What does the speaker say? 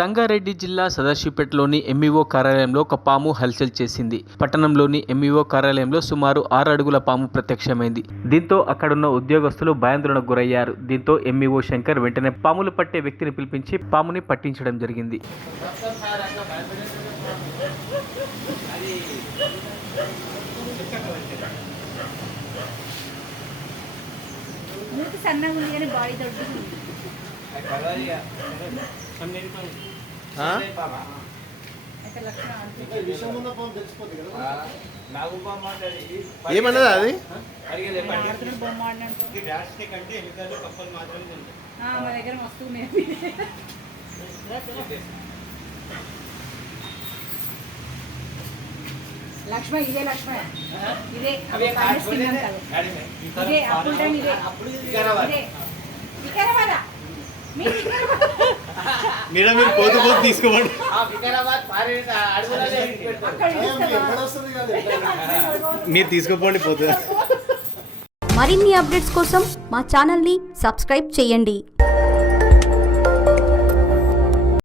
సంగారెడ్డి జిల్లా సదాశివపేటలోని ఎంఈఓ కార్యాలయంలో ఒక పాము హల్చల్ చేసింది. పట్టణంలోని ఎంఈఓ కార్యాలయంలో సుమారు 6 అడుగుల పాము ప్రత్యక్షమైంది. దీంతో అక్కడున్న ఉద్యోగస్తులు భయాందోళనకు గురయ్యారు. దీంతో ఎంఈఓ శంకర్ వెంటనే పాములు పట్టే వ్యక్తిని పిలిపించి పాముని పట్టించడం జరిగింది. ఏమన్నది అది మా దగ్గర మస్తు లక్ష్మ ఇదే లక్ష్మ ఇదే ఇదే అప్పుడు టైం ఇదే వికారాబాద్ మేడం మీరు పోతూ పోతూ తీసుకోండి. మీరు తీసుకోపోండి పోతూ. మరిన్ని అప్డేట్స్ కోసం మా ఛానల్ని సబ్స్క్రైబ్ చేయండి.